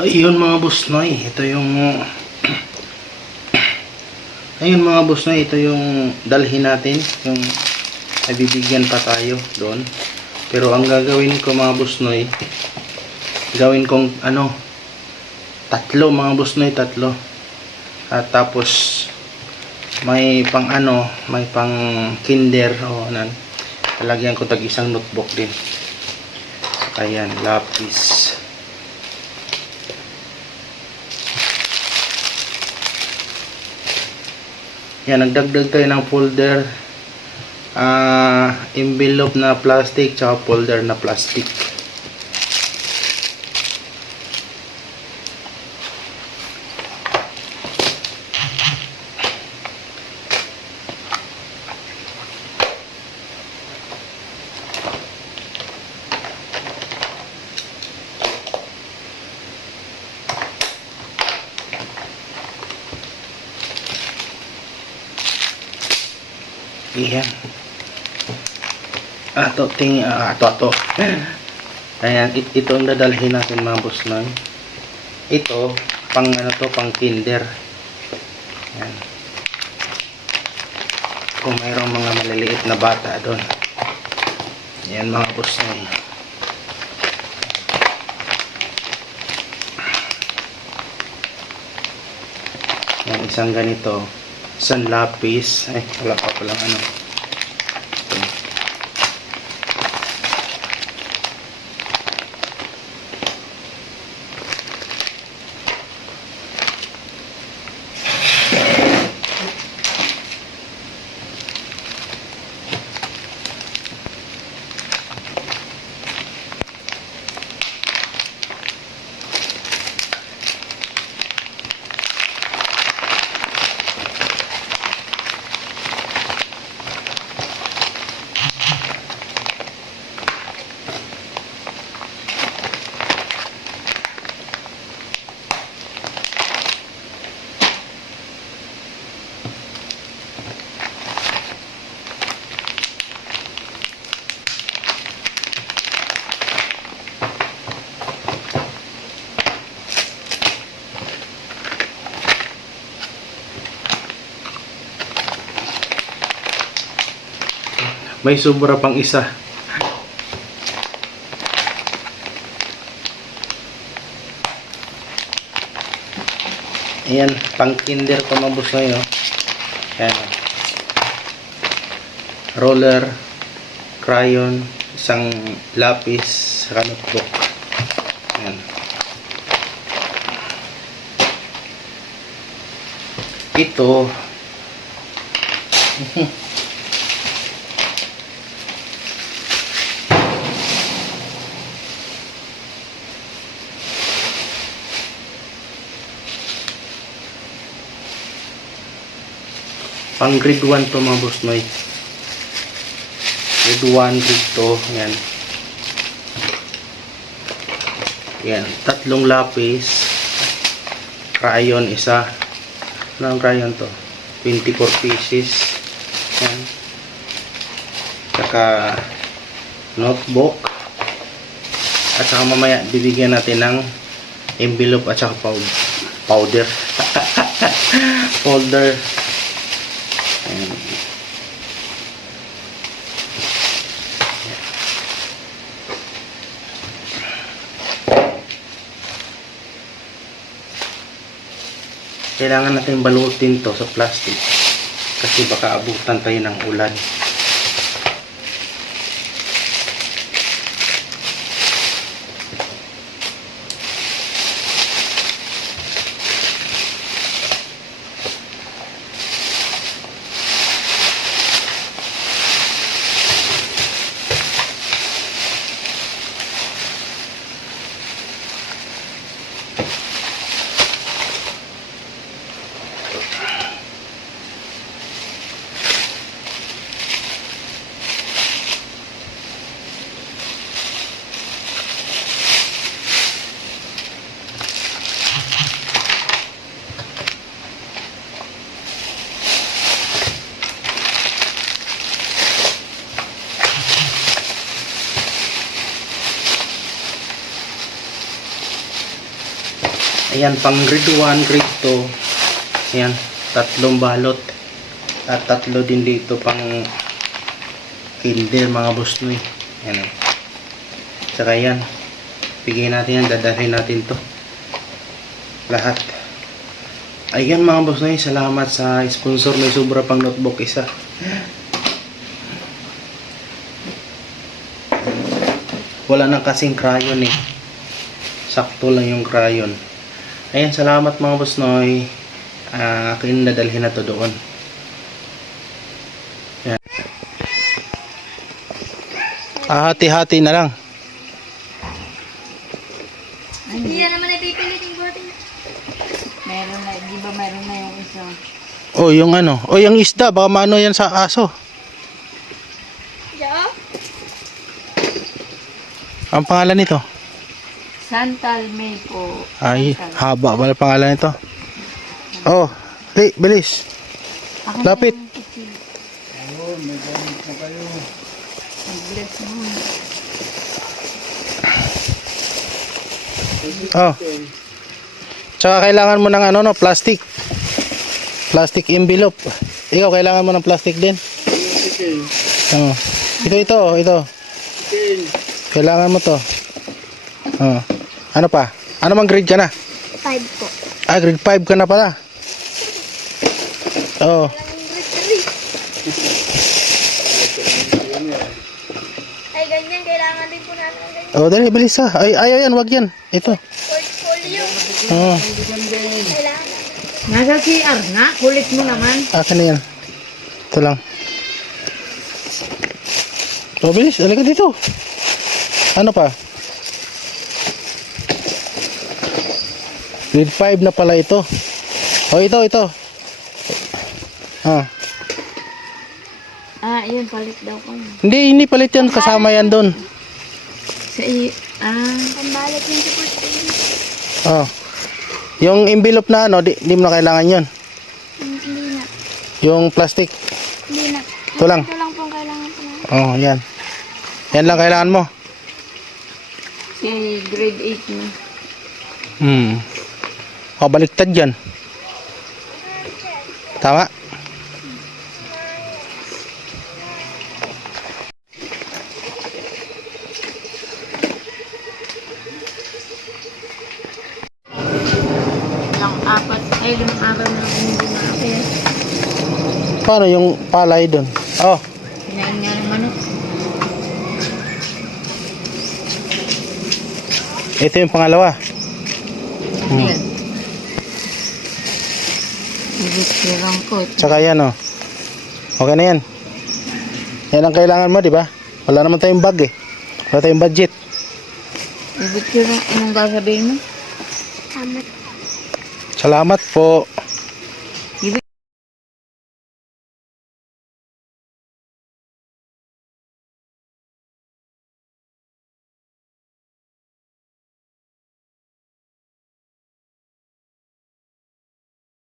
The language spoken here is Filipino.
Ayun mga busnoy, ito yung ayun mga busnoy, ito yung dalhin natin, yung nabibigyan pa tayo doon. Pero ang gagawin ko mga busnoy, gawin kong tatlo mga busnoy, tatlo. At tapos may pang may pang kinder o lalagyan ko tag isang notebook din. Ayan, lapis. Yan, nagdagdag tayo ng folder, envelope na plastic, tsaka folder na plastic. Ayan. Ato. Ayan, ito ang dadalhin natin mga busnoy. Ito, pang pang kinder. Ayan. Kung mayroong mga maliliit na bata doon. Ayan mga busnoy. Ayan, isang ganito. Isang lapis. Ay, wala pa palang may sobra pang isa. Ayan, pang kinder ko mga busnoy. Ayan. Roller, crayon, isang lapis, saka notebook. Ayan. Ito pang grade 1 to mga busnoy. Grade 1, grade 2. Yan. Yan. Tatlong lapis. Crayon, isa. Anong crayon to? 24 pieces. Yan. Saka notebook. At saka mamaya bibigyan natin ng envelope at saka powder. Folder. Ayan. Kailangan natin balutin to sa plastic kasi baka abutan tayo ng ulan. Ayan, pang grade 1, grade 2. Ayan, 3 balot. At 3 din dito pang kinder mga boss noy. Ayan. Tsaka yan. Bigyan natin yan, dadalhin natin to. Lahat. Ayan mga boss noy, salamat sa sponsor. May sobra pang notebook isa. Wala na kasing crayon eh. Sakto lang yung crayon. Ayan, salamat mga boss noy. Akin nadalhin na to doon. Ayan. Hati-hati na lang. Hindi yan naman napipilit yung bote na. Meron na, di ba meron na yung isa? Oh, yung ano. Oh, yung isda. Baka maano yan sa aso. Yeah? Ang pangalan nito? Santal May po. Ay, haba pala pangalan nito. Oh, bilis. Ako Lapit. Oo, may gamit na kayo. Bless mo. Oh. Tsaka kailangan mo ng ano no, plastic. Plastic envelope. Ikaw kailangan mo ng plastic din. Oh. Ito. Kailangan mo to. Oh. Ano pa? Ano mang grade ka na? 5 po. Grade 5 ka na pala. Oh. Ay, ganyan. Kailangan din po natin ng ganyan. Oh, dali, bilis ha. Ay, yan, wag yan. Ito. Portfolio. Oh. Kailangan. Nasa CR nga. Kulit mo naman. Akin na yan. Ito lang. Oh, bilis. Halika dito. Ano pa? Grade 5 na pala ito. Oh, ito. Yun. Palit daw ko. Hindi palit yan. Kasama yan doon. Pambalit yung sa portfolio. Oh. Yung envelope na ano, di mo na kailangan yun. Hindi na. Yung plastic. Hindi na. Ito lang. Ito lang po ang kailangan ko na. Oh, yan. Yan lang kailangan mo. Si grade 8 na. Baliktad yan. Tama? Limang araw na ako hindi nakapit. Paano yung palay doon? Oh. Kinain nga ng manok. Ito yung pangalawa. Yan. Ibigtirang ko. Tsaka yan oh. Okay na yan. Yan ang kailangan mo, di ba? Wala naman tayong bag eh. Wala tayong budget. Ibigtirang, anong sasabihin mo? Salamat po.